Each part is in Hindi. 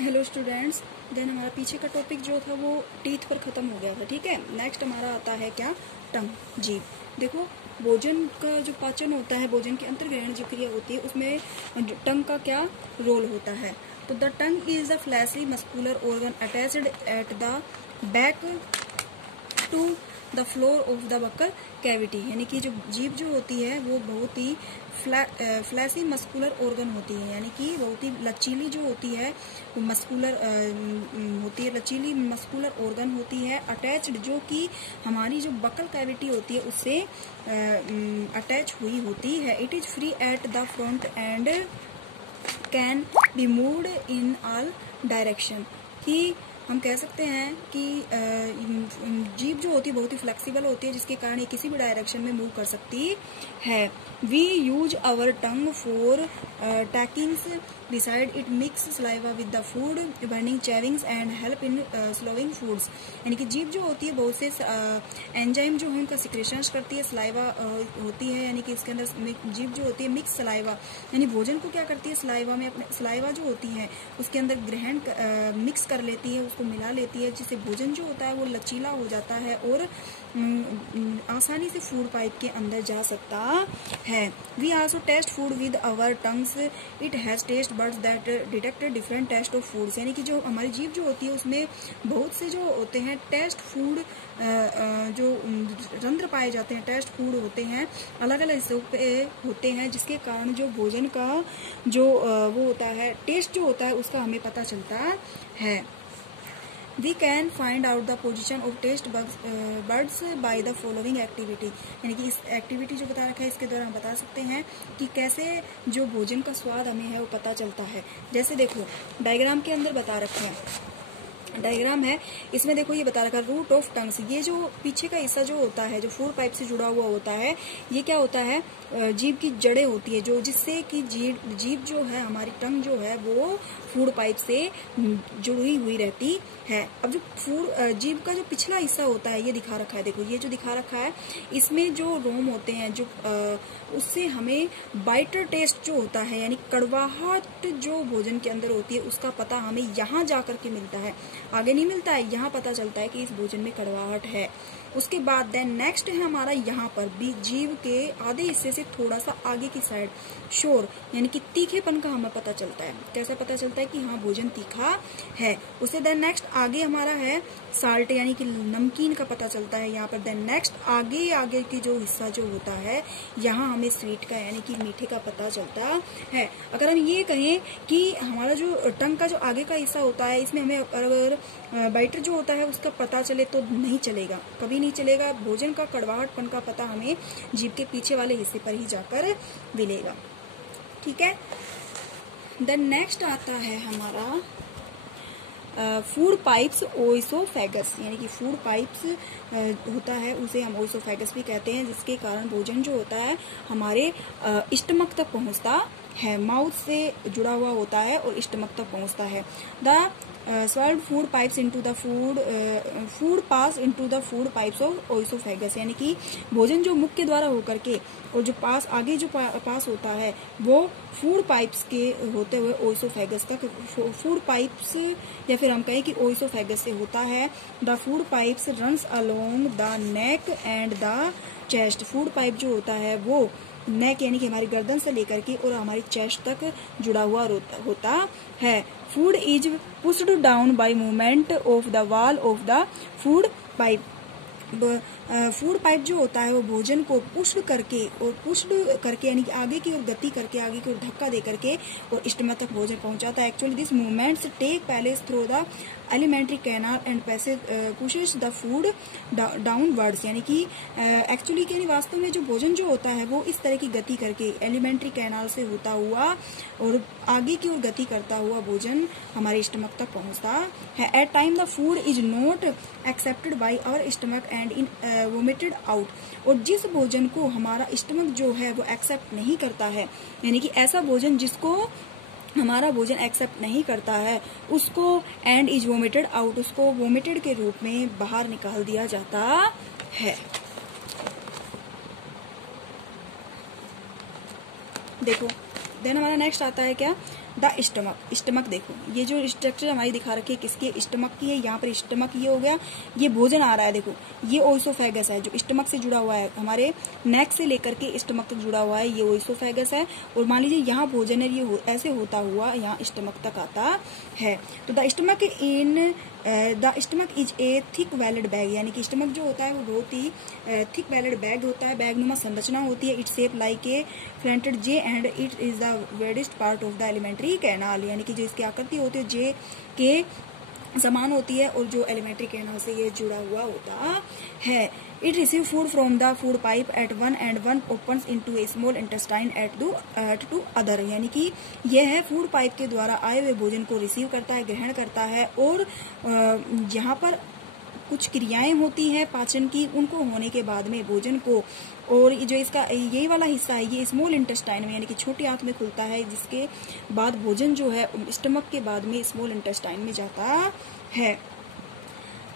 Hello students. देन हमारा पीछे का टॉपिक जो था वो टीथ पर ख़त्म हो गया था। ठीक है, नेक्स्ट हमारा आता है क्या, टंग, जीभ। देखो, भोजन का जो पाचन होता है, भोजन की अंतर्ग्रहण जो क्रिया होती है, उसमें टंग का क्या रोल होता है। तो the tongue is the fleshy muscular organ attached at the back to the floor of the buccal cavity. यानी कि जो जीभ जो होती है वो बहुत ही फ्लैशी मस्कुलर ऑर्गन होती है, यानी कि बहुत ही लचीली जो होती है वो मस्कुलर होती है, लचीली मस्कुलर ऑर्गन होती है, अटैच्ड, जो कि हमारी जो बक्कल कैविटी होती है उससे अटैच हुई होती है। It is free at the front end can be moved in all direction. कि हम कह सकते हैं कि जीभ जो होती है बहुत ही फ्लेक्सिबल होती है, जिसके कारण ये किसी भी डायरेक्शन में मूव कर सकती है। We use our tongue for talkings beside it mix saliva with the food burning chewings and help in slowing foods. यानी कि जीभ जो होती है बहुत से एंजाइम जो है उनका सिक्रेशन करती है, सलाइवा होती है, यानी कि इसके अंदर जीभ जो होती है मिक्स सलाइवा, यानी भोजन को क्या करती है, सलाइवा में अपने सलाइवा जो होती है उसके अंदर ग्रहण मिक्स कर लेती है, उसको मिला लेती है, जिससे भोजन जो होता है वो लचीला हो जाता है और आसानी से फूड पाइप के अंदर जा सकता है। We also taste food with our tongues, it has taste buds that detect different taste of foods. यानी कि जो हमारी जीभ जो होती है उसमें बहुत से जो होते हैं टेस्ट फूड, जो रंध्र पाए जाते हैं, टेस्ट फूड होते हैं, अलग अलग हिस्सों पे होते हैं, जिसके कारण जो भोजन का जो वो होता है, टेस्ट जो होता है उसका हमें पता चलता है। We can find out the position of taste buds by the following activity। यानी कि इस एक्टिविटी जो बता रखा है इसके द्वारा हम बता सकते हैं कि कैसे जो भोजन का स्वाद हमें है वो पता चलता है। जैसे देखो, डायग्राम के अंदर बता रखा है, डायग्राम है, इसमें देखो ये बता रखा है रूट ऑफ टंग्स। ये जो पीछे का हिस्सा जो होता है जो फूड पाइप से जुड़ा हुआ होता है, ये क्या होता है, जीभ की जड़ें होती है, जो जिससे कि जीभ जो है, हमारी टंग जो है वो फूड पाइप से जुड़ी हुई रहती है। अब जो जीभ का जो पिछला हिस्सा होता है ये दिखा रखा है, देखो ये जो दिखा रखा है, इसमें जो रोम होते हैं जो उससे हमें बाइटर टेस्ट जो होता है, यानी कड़वाहट जो भोजन के अंदर होती है उसका पता हमें यहाँ जाकर के मिलता है, आगे नहीं मिलता है, यहाँ पता चलता है कि इस भोजन में कड़वाहट है। उसके बाद देन नेक्स्ट है हमारा यहाँ पर भी जीभ के आधे हिस्से से थोड़ा सा आगे की साइड शोर, यानी कि तीखेपन का हमें पता चलता है। कैसा पता चलता है कि हाँ भोजन तीखा है। उससे देन नेक्स्ट आगे हमारा है साल्ट, यानी कि नमकीन का पता चलता है यहाँ पर। देन नेक्स्ट आगे की जो हिस्सा जो होता है यहाँ हमें स्वीट का, यानी कि मीठे का पता चलता है। अगर हम ये कहें कि हमारा जो टंग का जो आगे का हिस्सा होता है इसमें हमें अगर बाइटर जो होता है उसका पता चले तो नहीं चलेगा, कभी नहीं चलेगा। भोजन का कड़वाहटपन का पता हमें जीभ के पीछे वाले हिस्से पर ही जाकर मिलेगा। ठीक है, देन नेक्स्ट आता है हमारा फूड पाइप्स ओइसोफेगस। यानी कि फूड पाइप्स होता है उसे हम ओइसोफेगस भी कहते हैं, जिसके कारण भोजन जो होता है हमारे स्टमक तक पहुंचता है, माउथ से जुड़ा हुआ होता है और स्टमक तक पहुंचता है। The swallowed food pipes into the food pass into the food pipes of oesophagus। यानी कि भोजन जो मुख के द्वारा होकर के और जो आगे जो पास होता है वो फूड पाइप्स के होते हुए ओइसोफेगस तक, फूड पाइप्स या फिर हम कहें कि ओइसोफेगस से होता है। The food pipes runs along the neck and the chest. Food pipe जो होता है वो नेक यानी कि हमारी गर्दन से लेकर के और हमारी चेस्ट तक जुड़ा हुआ होता है। Food is pushed down by movement of the wall of the food pipe. Food pipe जो होता है वो भोजन को पुश्ड करके यानी कि आगे की ओर गति करके, आगे की ओर धक्का दे करके और स्टमक तक भोजन पहुंचाता है। Actually this movements take place through the alimentary canal and pushes the food downwards. यानी कि एक्चुअली यानी वास्तव में जो भोजन जो होता है वो इस तरह की गति करके एलिमेंट्री कैनाल से होता हुआ और आगे की ओर गति करता हुआ भोजन हमारे स्टमक तक पहुंचता है। At time the food is not accepted by our stomach and in vomited out. और जिस भोजन को हमारा स्टमक जो है वो एक्सेप्ट नहीं करता है, यानी कि ऐसा भोजन जिसको हमारा भोजन एक्सेप्ट नहीं करता है उसको एंड इज वोमिटेड आउट, उसको वोमिटेड के रूप में बाहर निकाल दिया जाता है। देखो देन हमारा नेक्स्ट आता है क्या, द स्टमक। स्टमक देखो, ये जो स्ट्रक्चर हमारी दिखा रखी है किसकी, स्टमक की है। यहाँ पर स्टमक ये हो गया, ये भोजन आ रहा है, देखो ये ओइसोफेगस है जो स्टमक से जुड़ा हुआ है, हमारे नेक से लेकर के स्टमक तक जुड़ा हुआ है, ये ओइसोफेगस है। और मान लीजिए यहाँ भोजन है, ये ऐसे होता हुआ यहाँ स्टमक तक आता है। तो the stomach is a thick valid bag, यानी कि स्टमक जो होता है वो बहुत ही थिक वैलिड बैग होता है, बैगनुमा संरचना होती है। Its shape like a fronted J and it is the widest part of the alimentary canal, यानी कि जो इसकी आकृति होती है जे के समान होती है और जो एलिमेंट्री कैनाल से ये जुड़ा हुआ होता है। It receive food from the food pipe at one end one opens into a small intestine at to other, यानी कि यह है फूड पाइप के द्वारा आए हुए भोजन को रिसीव करता है, ग्रहण करता है, और यहाँ पर कुछ क्रियाएं होती हैं पाचन की, उनको होने के बाद में भोजन को, और जो इसका यही वाला हिस्सा है ये स्मॉल इंटेस्टाइन में यानी कि छोटी आंत में खुलता है, जिसके बाद भोजन जो है स्टमक के बाद में स्मॉल इंटेस्टाइन में जाता है।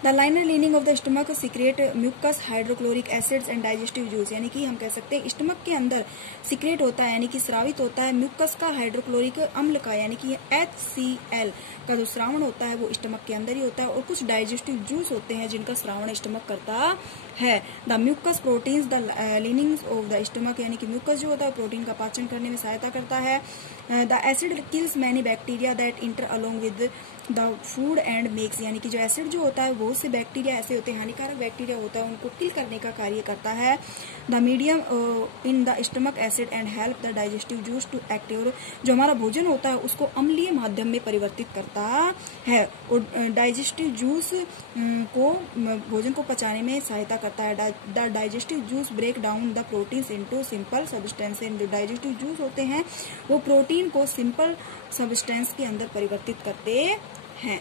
The liner lining of the stomach secret mucus hydrochloric acids and digestive juice, यानी कि हम कह सकते हैं स्टमक के अंदर सीक्रेट होता है यानी कि स्रावित होता है म्यूकस का, हाइड्रोक्लोरिक अम्ल का, यानी कि HCl का जो स्रावण होता है वो स्टमक के अंदर ही होता है, और कुछ डाइजेस्टिव जूस होते हैं जिनका स्रावण स्टमक करता है। The mucus proteins the linings of the stomach, यानी कि म्यूकस जो होता है प्रोटीन का पाचन करने में सहायता करता है। The acid kills many bacteria that inter along with the food and makes, यानी कि जो एसिड जो होता है बहुत से बैक्टीरिया ऐसे होते हैं, हानिकारक बैक्टीरिया होता है, उनको किल करने का कार्य करता है। The medium in the stomach acid and help the digestive juice to act, और जो हमारा भोजन होता है उसको अम्लीय माध्यम में परिवर्तित करता है, और डाइजेस्टिव जूस को भोजन को पचाने में सहायता करता है। The digestive juice break down the proteins into simple substance, जो डाइजेस्टिव जूस होते हैं वो प्रोटीन को सिंपल सब्सटेंस के अंदर परिवर्तित करते हैं।